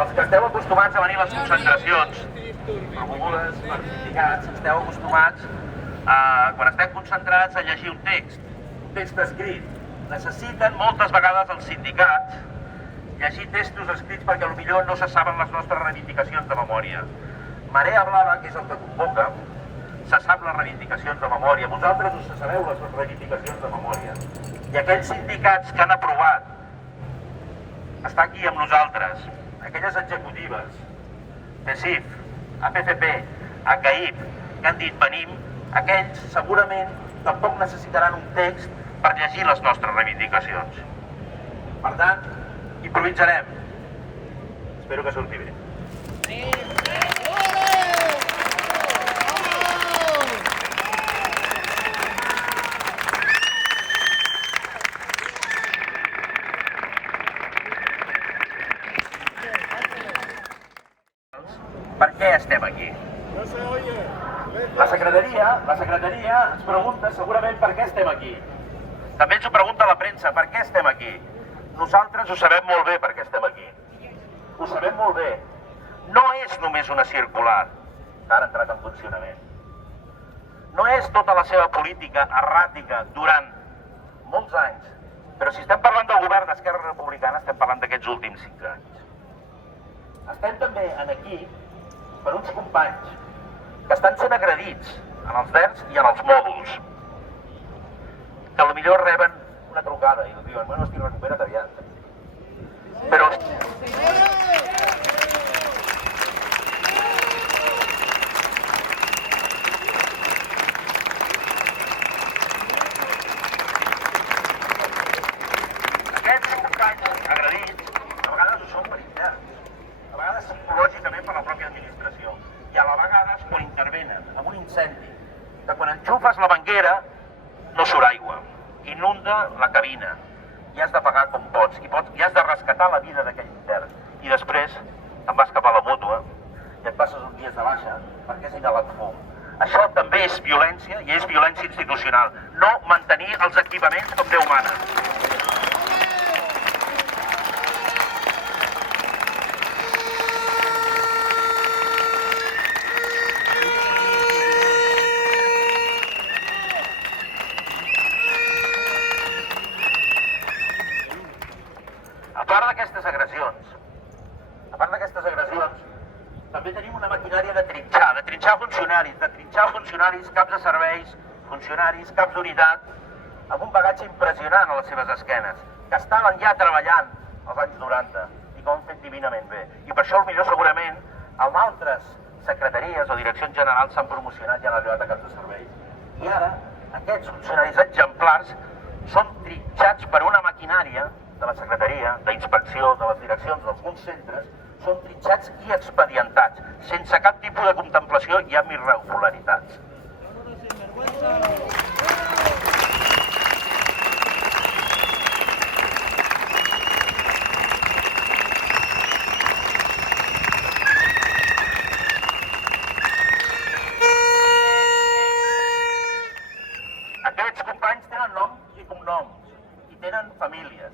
Els que esteu acostumats a venir a les concentracions promogudes per sindicats, esteu acostumats quan estem concentrats a llegir un text escrit. Necessiten moltes vegades els sindicats llegir textos escrits perquè potser no se saben les nostres reivindicacions de memòria. Marea Blava, que és el que convoca, se sap les reivindicacions de memòria. Vosaltres us sabeu les reivindicacions de memòria. I aquells sindicats que han aprovat estar aquí amb nosaltres, aquelles executives, PSIF, APCP, ACAIP, que han dit venim, aquells segurament tampoc necessitaran un text per llegir les nostres reivindicacions. Per tant, improvisarem. Espero que surti bé. Per què estem aquí? La secretaria ens pregunta segurament per què estem aquí. També ens ho pregunta la premsa, per què estem aquí? Nosaltres ho sabem molt bé per què estem aquí. Ho sabem molt bé. No és només una circular que ara ha entrat en funcionament. No és tota la seva política erràtica durant molts anys. Però si estem parlant del govern d'Esquerra Republicana, estem parlant d'aquests últims 5 anys. Estem també aquí per uns companys que estan sent agredits en els verds i en els mòduls, que potser reben una trucada i diuen, bueno, és que recupera't aviat. Però aquests companys agredits a vegades ho són per interns, a vegades psicològicament per la pròpia administració, i a la vegada quan intervenen en un incendi, que quan enxufes la manguera no surt aigua, inunda la cabina, i has de pagar com pots, i has de rescatar la vida d'aquell intern, i després te'n vas cap a la mútua i et passes uns dies de baixa perquè has inhalat fum. Això també és violència, i és violència institucional, no mantenir els equipaments com Déu mana. A part d'aquestes agressions, també tenim una maquinària de trinxar funcionaris, caps de serveis, funcionaris, caps d'unitat, amb un bagatge impressionant a les seves esquenes, que estaven ja treballant als anys 90 i que ho han fet divinament bé. I per això potser segurament amb altres secretaries o direccions generals s'han promocionat i han arribat a caps de serveis. I ara aquests funcionaris exemplars són trinxats per una maquinària de la secretaria, d'inspecció, de les direccions d'alguns centres, són trinxats i expedientats, sense cap tipus de contemplació i amb irregularitats. Aquests companys tenen noms i cognoms i tenen famílies.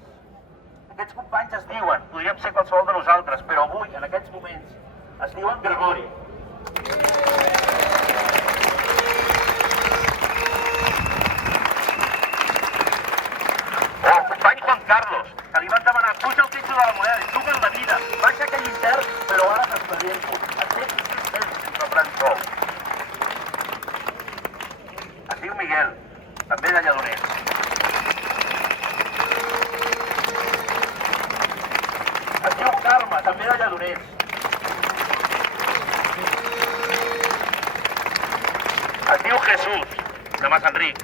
Aquests companys es diuen, podríem ser qualsevol de nosaltres, però avui, en aquests moments, es diuen Gregori. O el company Juan Carlos, que li van demanar, puja el techo de la moneda, i juguen la vida, baixa aquell intern, però ara t'expediento. Et tens 6 mesos sense pren sou. Es diu Miguel, també de Lledoners. Es diu Carme, també de Lledoners. Es diu Jesús, de Masenric.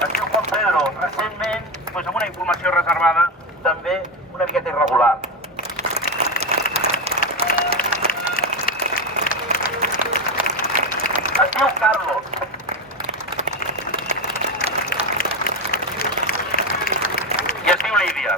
Es diu Juan Pedro, recentment, doncs amb una informació reservada, també una miqueta irregular. Es diu Carlos. I es diu Lídia.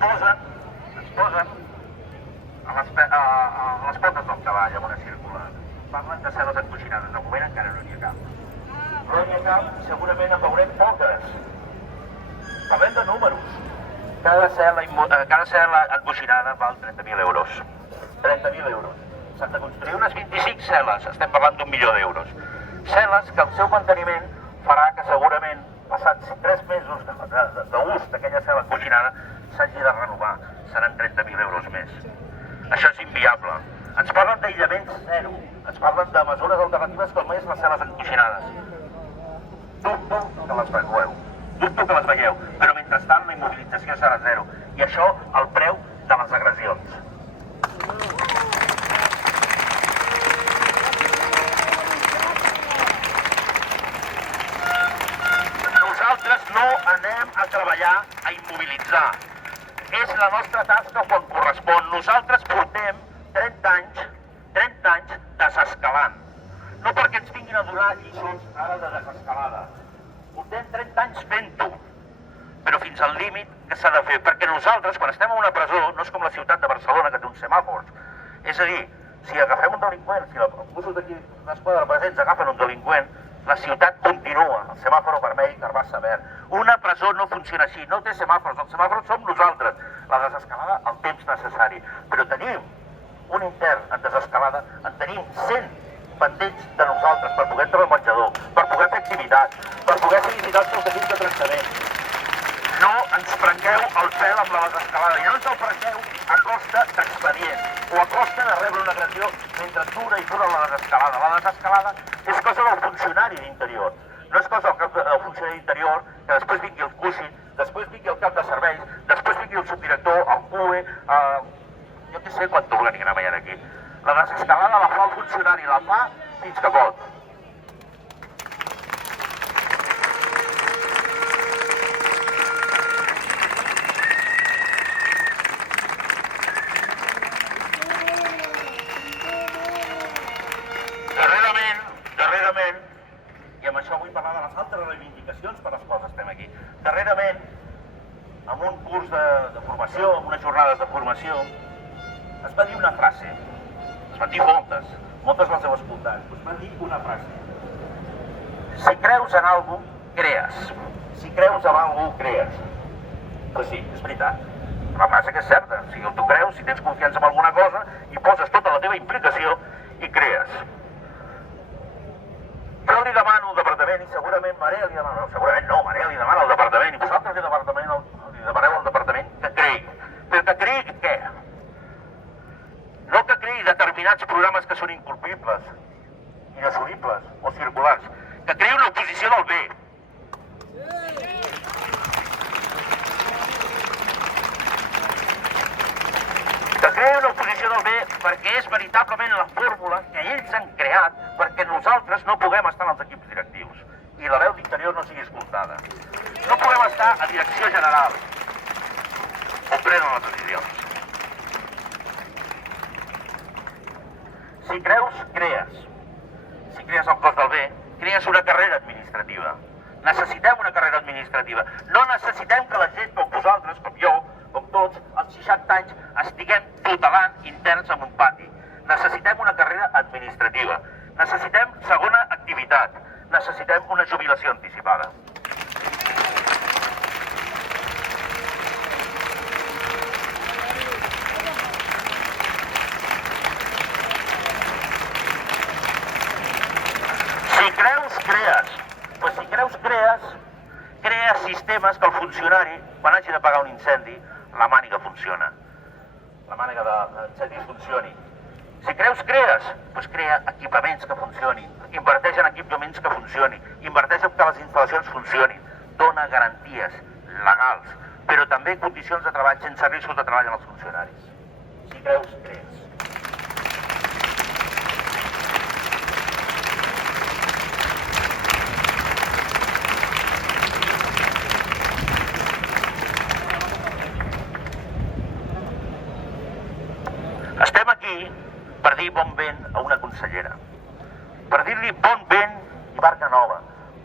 ens posen a les potes del cavall amb una circular. Parlen de cel·les encoixinades, de moment encara no n'hi ha cap. No n'hi ha cap, segurament en veurem poques. Parlem de números. Cada cel·la encoixinada val 30.000 euros. 30.000 euros. S'han de construir unes 25 cel·les, estem parlant d'1 milió d'euros. Cel·les que el seu manteniment farà que segurament, passats 3 mesos d'ús d'aquella cel·la encoixinada, s'hagi de renovar. Seran 30.000 euros més. Això és inviable. Ens parlen d'aïllament zero. Ens parlen de mesures alternatives com és les cel·les encoixinades. Dubto que les veieu. Dubto que les veieu. Però mentrestant la immobilització serà zero. I això al preu de les agressions. Nosaltres no anem a treballar a immobilitzar. És la nostra tasca quan correspon. Nosaltres portem 30 anys desescalant. No perquè ens vinguin a donar lliçons ara de desescalada. Portem 30 anys fent-ho, però fins al límit que s'ha de fer. Perquè nosaltres, quan estem en una presó, no és com la ciutat de Barcelona, que té uns semàfors. És a dir, si agafem un delinqüent, si els Mossos d'aquí d'Esquadra presents agafen un delinqüent, la ciutat continua, el semàfor vermell, carbassa verd. Una presó no funciona així, no té semàfors, els semàfors som nosaltres. La desescalada, el temps necessari. Però tenim un intern en desescalada, en tenim 100 pendents de nosaltres per poder entrar al menjador, per poder fer activitat, per poder solicitar els seus equips de tractament. No ens prengueu el pèl amb la desescalada i no ens el prengueu a costa d'expedients o a costa de rebre una agressió mentre dura la desescalada. La desescalada és cosa del funcionari d'interior, no és cosa del funcionari d'interior que després vingui el CUSI, després vingui el cap de serveis, després vingui el subdirector, el CUE, jo què sé quant organigrama hi ha aquí. La desescalada la fa el funcionari, la fa fins que pot. Darrerament, i amb això vull parlar de les altres reivindicacions per les quals estem aquí, darrerament, en un curs de formació, en unes jornades de formació, es va dir una frase. Es van dir moltes les heu escoltat. Es van dir una frase. Si creus en alguna cosa, crees. Si creus en alguna cosa, crees. Pues sí, és veritat. Una frase que és certa. Si tu creus, si tens confiança en alguna cosa, i poses tota la teva implicació i crees. Jo li demano al departament, i segurament Marea li demana, segurament no, Marea li demana al departament, i vosaltres li demaneu al departament que creï. Però que creï què? No que creï determinats programes que són inculpibles, inassolibles o circulars. Que creï una oposició del bé. Que creï una oposició del bé perquè és veritablement la fórmula que ells han creat perquè nosaltres no puguem estar en els equips directius i la veu d'interior no sigui escoltada. No puguem estar a direcció general on prenen les decisions. Si creus, crees. Si crees el cos del bé, crees una carrera administrativa. Necessitem una carrera administrativa. No necessitem que la gent com vosaltres, com jo, com tots, als 60 anys, estiguem tutelant interns en un pati. Necessitem una carrera administrativa. Necessitem segona activitat. Necessitem una jubilació anticipada. Si creus, crees. Pues si creus, crees sistemes que el funcionari, quan hagi de pagar un incendi, la màniga funciona. La màniga d'incendis funcioni. Si creus, crees, doncs crea equipaments que funcionin, inverteix en equipaments que funcionin, inverteix en que les instal·lacions funcionin, dona garanties legals, però també condicions de treball sense riscos de treball als funcionaris. Si creus, crees. Estem aquí per dir bon vent a una consellera, per dir-li bon vent i barca nova.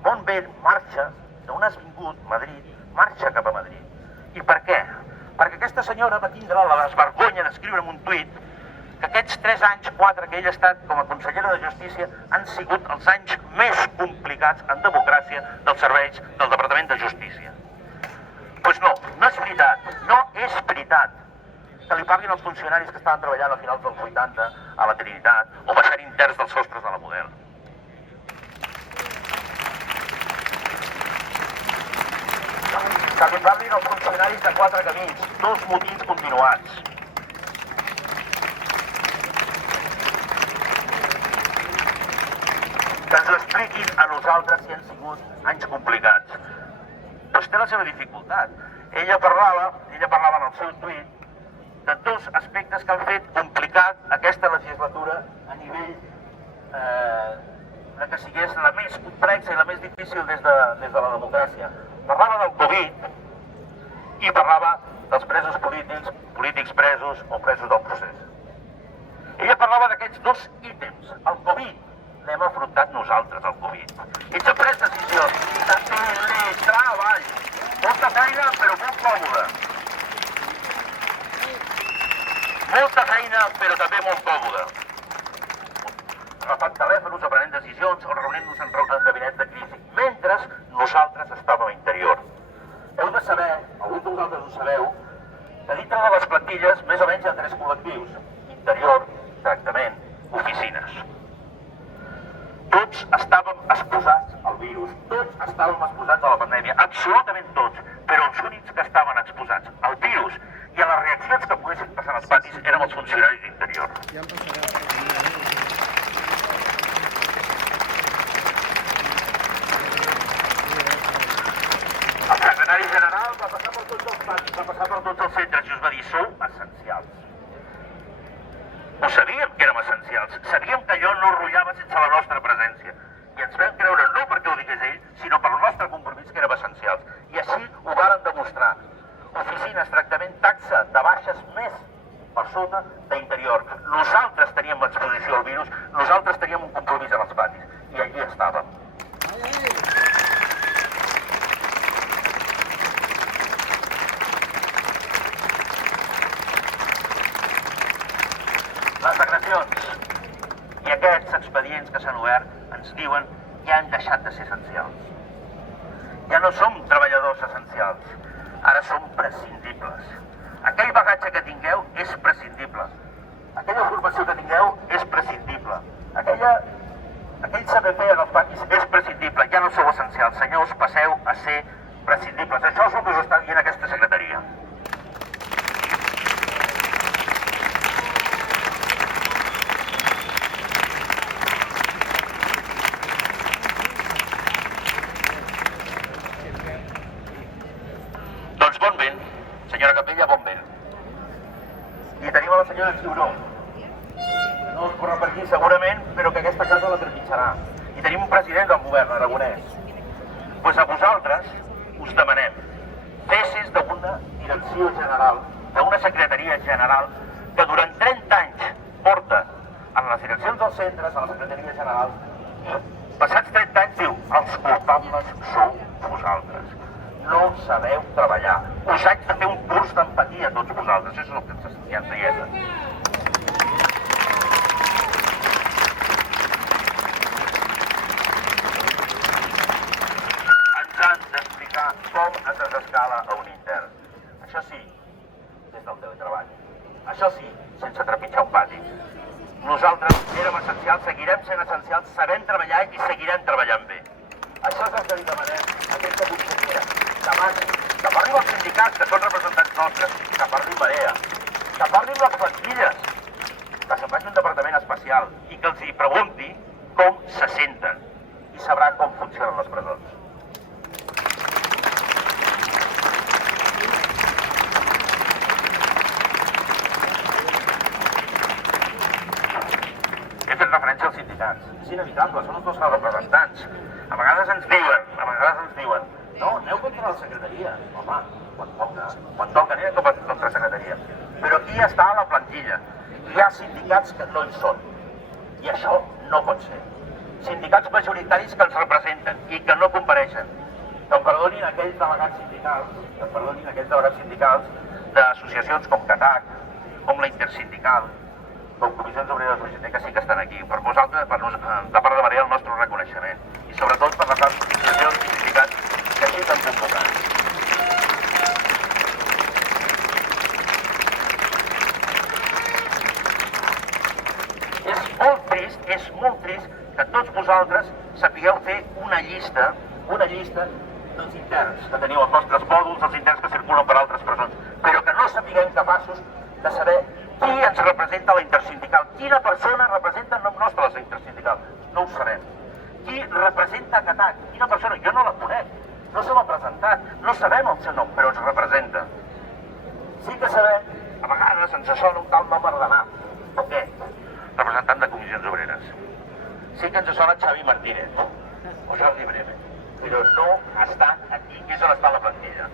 Bon vent marxa d'on has vingut, Madrid, marxa cap a Madrid. I per què? perquè aquesta senyora va tindre la desvergonya d'escriure en un tuit que aquests 3 anys, 4 que ella ha estat com a consellera de Justícia han sigut els anys més complicats en democràcia dels serveis del Departament de Justícia. Doncs no, no és veritat, no és veritat que li parlin els funcionaris que estaven treballant a finals dels 80 a la Trinitat o baixant interns dels sostres de la Model. Que li parlin els funcionaris de 4 camins, 2 motins continuats. Que ens ho expliquin a nosaltres si han sigut anys complicats. Doncs té la seva dificultat. Ella parlava en el seu tuit de 2 aspectes que han fet complicat aquesta legislatura a nivell de que sigués la més complexa i la més difícil des de la democràcia. Parlava del Covid i parlava dels presos polítics presos o presos del procés. Ella parlava d'aquests 2 ítems. El Covid l'hem afrontat nosaltres, el Covid. Ells han pres decisions de teletreball. Molta feina, però molt còmode. Molta feina, però també molt còmode. Agafant telèfons, aprenent decisions o reunint-nos en gabinets de crisi, mentre nosaltres estàvem a interior. Heu de saber, alguns de vosaltres ho sabeu, que dintre de les plantilles més o menys hi ha 3 col·lectius: interior, tractament, oficines. Tots estàvem exposats al virus, tots estàvem exposats a la pandèmia, absolutament tots, però els únics que estaven exposats al virus i a les reaccions que poguessin passar als patis érem els funcionaris d'interior. El secretari general va passar per tots els patis, va passar per tots els centres i us va dir: sou essencials. Ho sabíem que érem essencials, sabíem que allò no rotllava sense la nostra presència. I ens vam creure no perquè ho digués ell, sinó per el nostre compromís que érem essencials. I així ho vàrem demostrar. Oficines, tractament, taxa de baixes més per sota d'interior. Nosaltres teníem exposició al virus, nosaltres teníem un compromís en els patis. I allí estàvem. Les agressions i aquests expedients que s'han obert ens diuen que ja han deixat de ser essencials. Ja no som treballadors essencials, ara som prescindibles. Aquell bagatge que tingueu és prescindible. Aquella formació que tingueu és prescindible. Aquell saber fer en els patis és prescindible. Ja no sou essencials, senyors, passeu a ser prescindibles. Això és el que us està dient aquesta secretaria. Doncs bon vent, senyora Capella, bon vent. I tenim a la senyora Ciuró. No us corre per aquí segurament, però que aquesta casa la trepitjarà. I tenim un president del govern, Aragonès. Doncs a vosaltres us demanem cesis d'una direcció general, d'una secretaria general, que durant 30 anys porta en les direccions dels centres, a la secretaria general, i passats 30 anys diu: els culpables sou vosaltres. No sabeu treballar. Us haig de fer un curs d'empatia a tots vosaltres. Això és el que ens estigui ensenyant. Ens han d'explicar com es desescala a un intern. Això sí, des del teletreball. Això sí, sense trepitjar un pati. Nosaltres érem essencials, seguirem sent essencials, sabem treballar i seguirem treballant bé. Això és el que li demanem a aquesta consellera. Que parli amb els sindicats, que són representants nostres, que parli amb Marea, que parli amb les plantilles, que se'n faci un departament especial i que els hi pregunti com se senten i sabrà com funcionen les presons. He fet referència als sindicats. És inevitable, són els nostres representants. A vegades ens diuen no, aneu contra la secretaria. Home, quan toca, anem contra la secretaria. Però aquí està la plantilla. Hi ha sindicats que no hi són. I això no pot ser. Sindicats majoritaris que ens representen i que no compareixen. Que em perdonin aquells delegats sindicals, d'associacions com CATAC, com la Intersindical, com Comissions Obreres UGT, que sí que estan aquí. Per vosaltres, de part de Marea, el nostre reconeixement. I sobretot per les associacions i sindicats que així t'han convocat. És molt trist que tots vosaltres sapigueu fer una llista dels interns que teniu als vostres mòduls, els interns que circulen per altres presons, però que no sapiguem capaços de saber qui ens representa la Intersindical, quina persona representa en nom nostre la Intersindical. No ho sabem. Qui representa CATAC, quina persona, jo no la conec, no se m'ha presentat, no sabem el seu nom, però ens representa. Sí que sabem, a vegades ens sona un tal nom Ardanà, representant de Comissions Obreres. Sí que ens sona Xavi Martínez o Jordi Bremen, però no està aquí, que és on està la plantilla.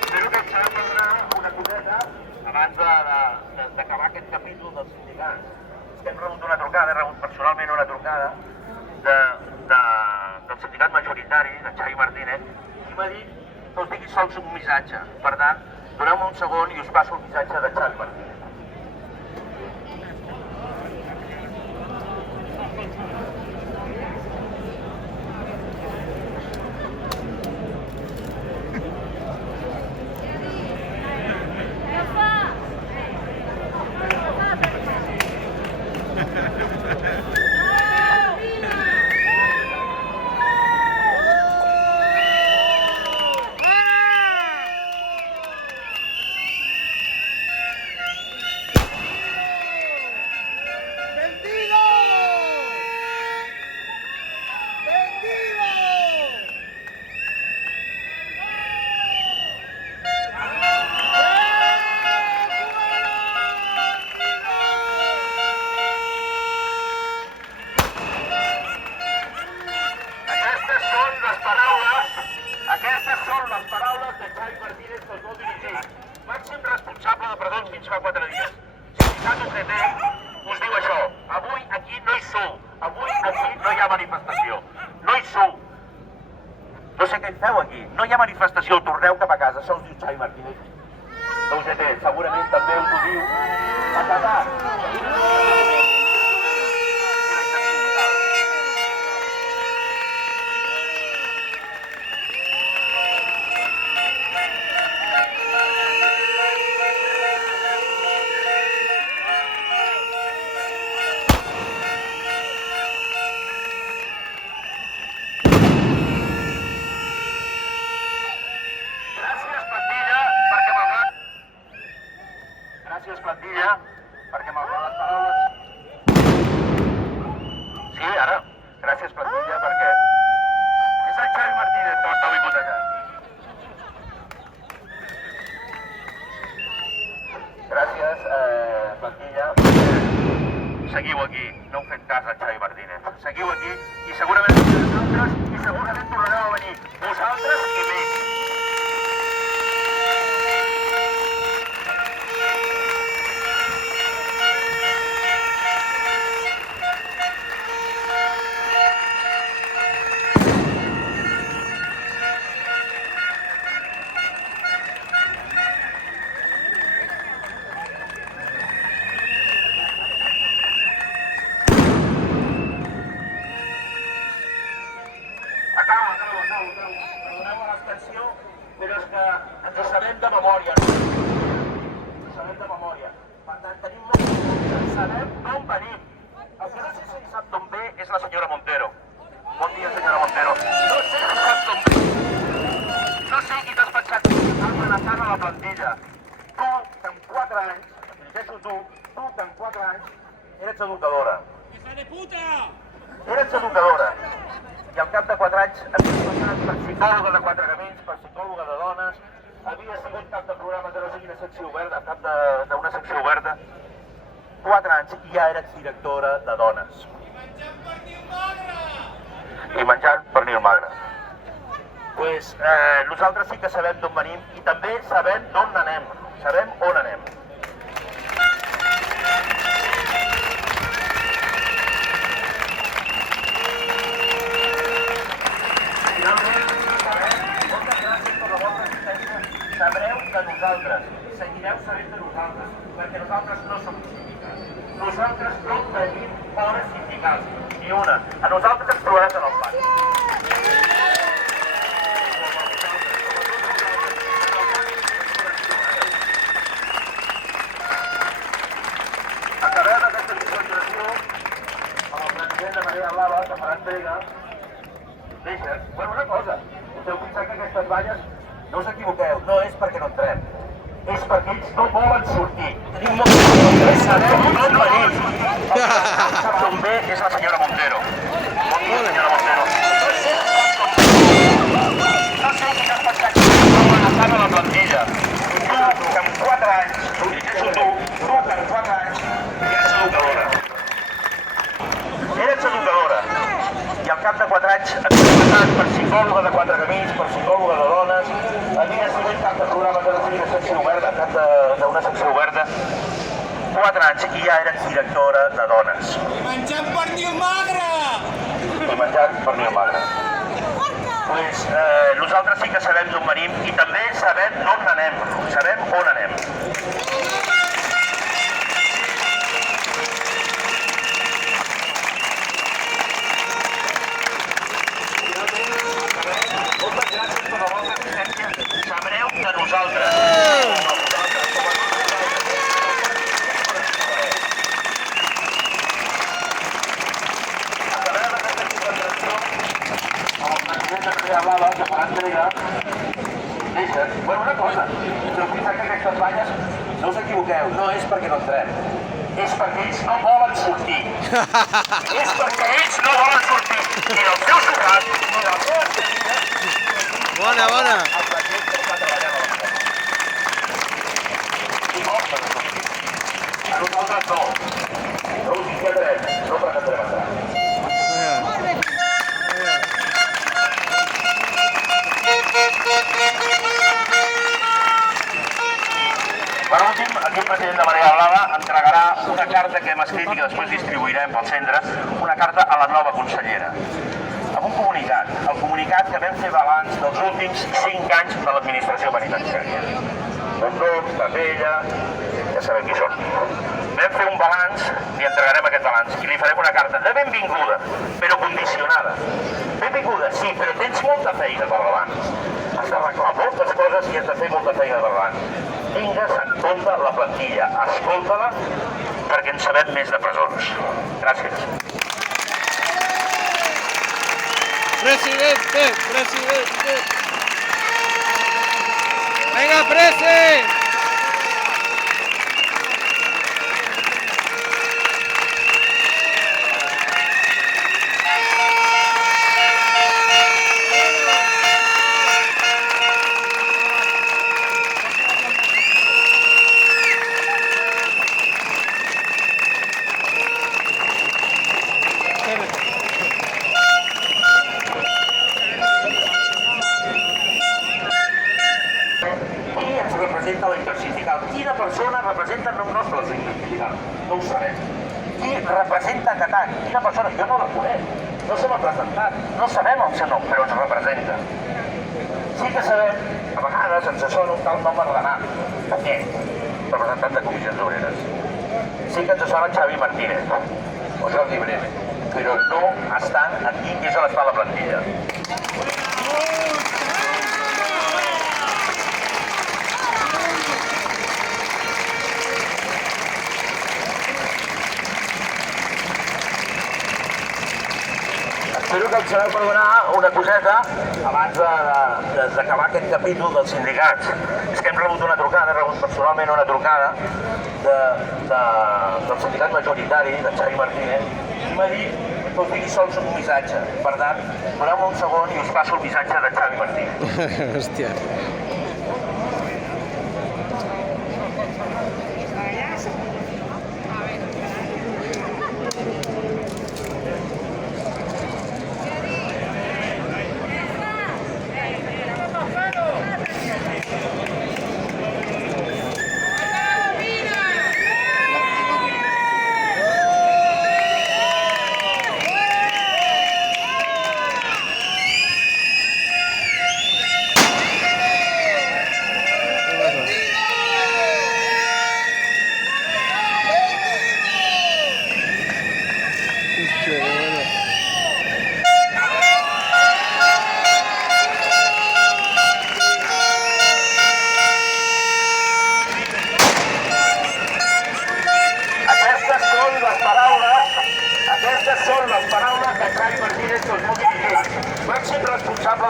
Espero que ens sabem donar una coseta abans d'acabar aquest capítol dels sindicats. Hem rebut una trucada, he rebut personalment una trucada del sindicat majoritari, de Xavi Martínez, i m'ha dit que us digui sols un missatge. Per tant, doneu-me un segon i us passo el missatge de Xavi Martínez. Aquestes són les paraules de Xavi Martínez que us vol dirigir. Màxim responsable de presons fins fa 4 dies. Sindicat UGT us diu això. Avui aquí no hi sou. Avui aquí no hi ha manifestació. No hi sou. No sé què hi feu aquí. No hi ha manifestació. Torneu cap a casa. Això us diu Xavi Martínez de UGT. Segurament també us ho diu a CATAC. Gràcies, plantilla, perquè malgrat les paraules... Sí, ara. Gràcies, plantilla, perquè... És el Xavi Martínez que m'està boicotejant. Gràcies, plantilla, perquè seguiu aquí. No heu fet cas al Xavi Martínez. Seguiu aquí i segurament vosaltres i segurament tornareu a venir. Vosaltres i més. Perdoneu l'extensió, però és que ens ho sabem de memòria, no? Ens ho sabem de memòria. Per tant, tenim molt de sabem d'on venim. El que no sé si sap d'on ve és la senyora Montero. Bon dia, senyora Montero. No sé si sap d'on ve. No sé qui t'has pensat amenaçant a la plantilla. Tu, que en 4 anys, et dirigeixo tu que en 4 anys eres educadora. ¡Hija de puta! Eres educadora. I al cap de 4 anys havies passat per psicòloga de 4 camins, per psicòloga de dones, havies sigut cap de programes de no sé quina secció oberta, cap d'una secció oberta. 4 anys i ja eres directora de dones. I menjant pernil magre. Doncs nosaltres sí que sabem d'on venim i també sabem d'on anem. Sabem on anem. nosaltres, perquè nosaltres no som sindicats. Nosaltres no tenim hores sindicals, ni una. A nosaltres ens trobaràs en el pati. Acabem aquesta concentració amb el president de Maria Blava, que farà entrega. Deixa. Bueno, una cosa, esteu pensant que aquestes valles, no us equivoqueu, no és perquè no entrem, és perquè ells no volen sortir. Tenim molts problemes, sabeu on venim. El que sap d'on ve és la senyora Montero. Bon dia, senyora Montero. No sé quines perspectives estan a la plantilla. Tu, que amb 4 anys, ho dirigeixo tu que amb 4 anys eres educadora. Eres educadora. I al cap de 4 anys et has passat per psicòloga de 4 camins, per psicòloga de dones, havies sigut cap de programa de la secció oberta, cap d'una secció oberta, 4 anys i ja eres directora de dones. I menjant pernil magre! I menjant pernil magre. Doncs nosaltres sí que sabem d'on venim i també sabem on anem. Sabem on anem. Moltes gràcies per la vostra assistència. Sabreu de nosaltres. Acabem aquesta concentració amb el president de Maria Blava, que farà entrega. Deixa. Bueno, una cosa, esteu pensant que aquestes valles, no us equivoqueu, no és perquè no entrem, és perquè ells no volen sortir. És perquè ells no volen sortir. Ni del seu sofrat, ni de les seves petites. Bona, bona. El president que està treballant a l'escola. I vols per sortir. A nosaltres no. No us inquietarem, no presentarem entrar. Per últim, aquí el president de Maria Blava entregarà una carta que hem escrit i que després distribuirem pels centres, una carta a la nova consellera, amb un comunicat, el comunicat que vam fer balanç dels últims 5 anys de l'administració penitenciària. Bondons, Capella, ja sabem qui són. Vam fer un balanç, li entregarem aquest balanç i li farem una carta de benvinguda, però condicionada. Benvinguda, sí, però tens molta feina per davant. Has d'arreglar moltes coses i has de fer molta feina per davant. Tingues en compte la plantilla, escolta-la, perquè en sabem més de presons. Gràcies. Presidente, presidente. Venga, presi. Representa la intersindical. Quina persona representa en nom nostre la intersindical? No ho sabem. Qui representa Catac? Quina persona? Jo no la conec. No se m'ha presentat. No sabem el seu nom, però ens representa. Sí que sabem, a vegades ens sona un tal nom Ardenat. Aquest, representant de Comissions Obreres. Sí que ens sona Xavi Martínez o Jordi Breve, però no estan aquí, que és on està la plantilla. Espero que em sabeu perdonar una coseta abans d'acabar aquest capítol dels sindicats. És que hem rebut una trucada, he rebut personalment una trucada del sindicat majoritari, de Xavi Martínez, i m'ha dit que us digui sols un missatge. Per tant, doneu-me un segon i us passo el missatge de Xavi Martínez. Hòstia.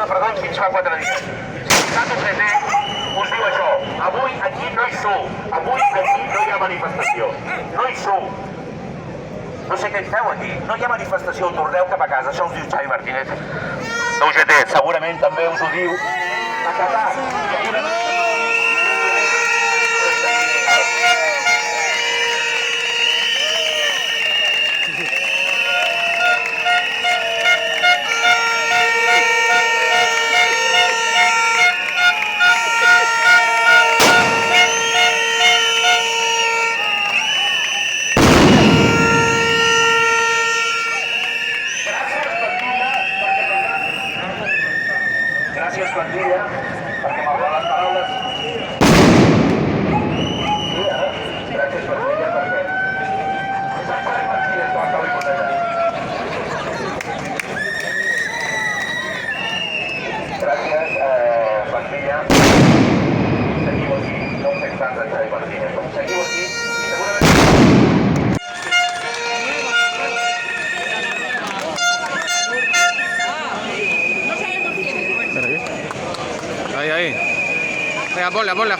perdons fins fa 4 dies. K2CT us diu això, avui aquí no hi sou, avui aquí no hi ha manifestació, no hi sou. No sé què hi feu aquí, no hi ha manifestació, torneu cap a casa, això us diu Xavi Martínez. UGT segurament també us ho diu. Acatar, segurament. Gràcies, plantilla, perquè malgrat les paraules... Gràcies, plantilla, perquè... Gràcies, plantilla. Seguiu aquí, no us fem tant de Xavi Martínez. Seguiu aquí i segurament... Ahí, ahí. Venga, ponla, ponla.